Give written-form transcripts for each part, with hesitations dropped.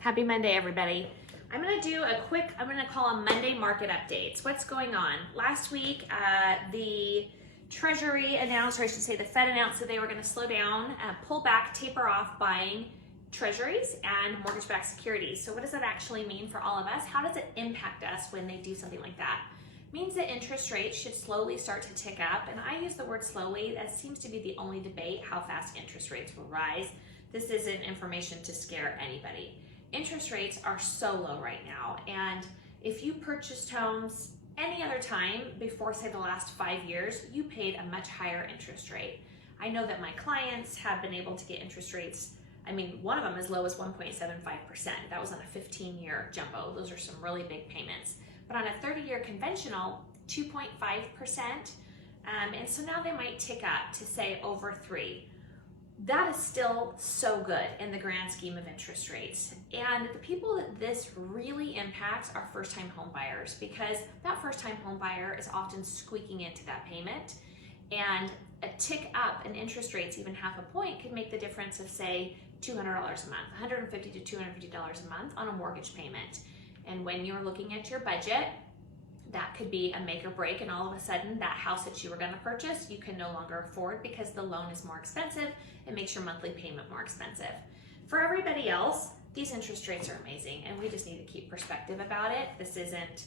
Happy Monday, everybody. I'm gonna do a quick, I'm gonna call them Monday market updates. What's going on? Last week, the Treasury announced, or I should say the Fed announced that they were gonna slow down, pull back, taper off buying Treasuries and mortgage-backed securities. So what does that actually mean for all of us? How does it impact us when they do something like that? It means that interest rates should slowly start to tick up, and I use the word slowly. That seems to be the only debate, how fast interest rates will rise. This isn't information to scare anybody. Interest rates are so low right now, and if you purchased homes any other time before, say, the last 5 years, you paid a much higher interest rate. I know that my clients have been able to get interest rates, I mean, one of them as low as 1.75%. That was on a 15-year jumbo. Those are some really big payments. But on a 30-year conventional, 2.5%. And so now they might tick up to, say, over 3%. That is still so good in the grand scheme of interest rates. And the people that this really impacts are first-time home buyers, because that first-time home buyer is often squeaking into that payment. And a tick up in interest rates, even half a point, could make the difference of, say, $200 a month, $150 to $250 a month on a mortgage payment. And when you're looking at your budget, that could be a make or break, and all of a sudden that house that you were going to purchase you can no longer afford because the loan is more expensive. It makes your monthly payment more expensive. For everybody else, these interest rates are amazing, and we just need to keep perspective about it. This isn't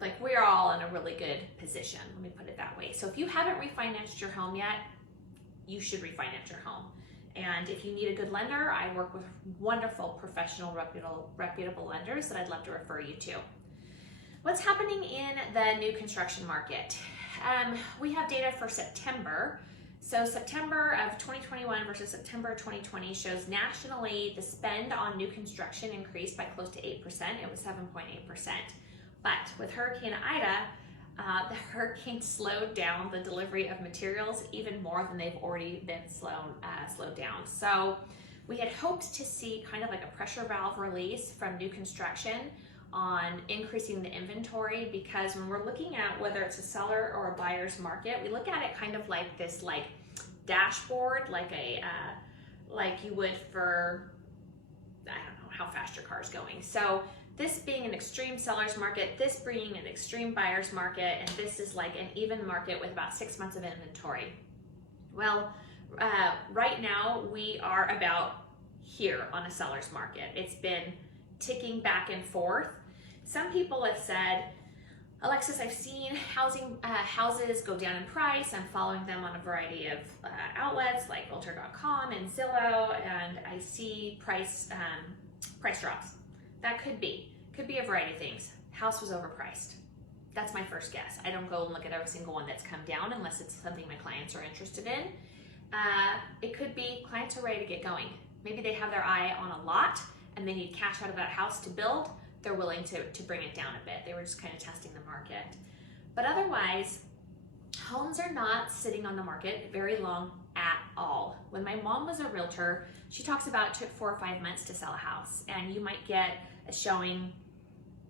like we're all in a really good position, let me put it that way. So if you haven't refinanced your home yet, you should refinance your home. And if you need a good lender, I work with wonderful, professional, reputable lenders that I'd love to refer you to. What's happening in the new construction market? We have data for September. So September of 2021 versus September 2020 shows nationally the spend on new construction increased by close to 8%. It was 7.8%. But with Hurricane Ida, the hurricane slowed down the delivery of materials even more than they've already been slowed down. So we had hoped to see kind of like a pressure valve release from new construction on increasing the inventory, because when we're looking at whether it's a seller or a buyer's market, we look at it kind of like this dashboard, like you would for, I don't know, how fast your car's going. So this being an extreme seller's market, this being an extreme buyer's market, and this is like an even market with about 6 months of inventory. Well, right now we are about here on a seller's market. It's been ticking back and forth. Some people have said, Alexis, I've seen houses go down in price. I'm following them on a variety of outlets like Realtor.com and Zillow, and I see price drops. That could be a variety of things. House was overpriced. That's my first guess. I don't go and look at every single one that's come down unless it's something my clients are interested in. It could be clients are ready to get going. Maybe they have their eye on a lot and they need cash out of that house to build. They're willing to bring it down a bit. They were just kind of testing the market. But otherwise, homes are not sitting on the market very long at all. When my mom was a realtor, she talks about it took 4 or 5 months to sell a house, and you might get a showing,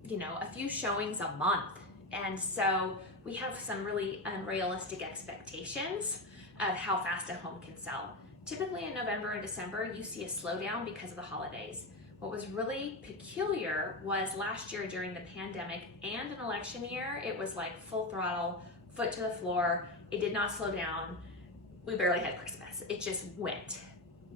a few showings a month. And so we have some really unrealistic expectations of how fast a home can sell. Typically in November and December, you see a slowdown because of the holidays. What was really peculiar was last year during the pandemic and an election year, it was like full throttle, foot to the floor. It did not slow down. We barely had Christmas. It just went.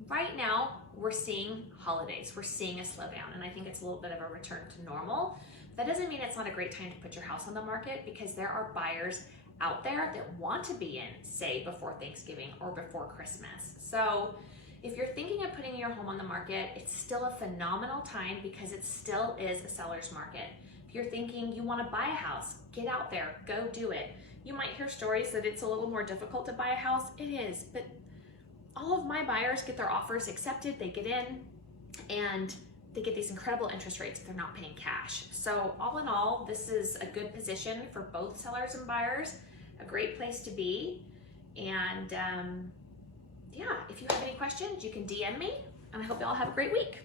Right now, we're seeing holidays. We're seeing a slowdown, and I think it's a little bit of a return to normal. That doesn't mean it's not a great time to put your house on the market, because there are buyers out there that want to be in, say, before Thanksgiving or before Christmas. So if you're thinking of putting your home on the market, it's still a phenomenal time because it still is a seller's market. If you're thinking you want to buy a house, get out there, go do it. You might hear stories that it's a little more difficult to buy a house. It is, but all of my buyers get their offers accepted, they get in, and they get these incredible interest rates if they're not paying cash. So all in all, this is a good position for both sellers and buyers, a great place to be. And yeah, if you have any questions, you can DM me, and I hope you all have a great week.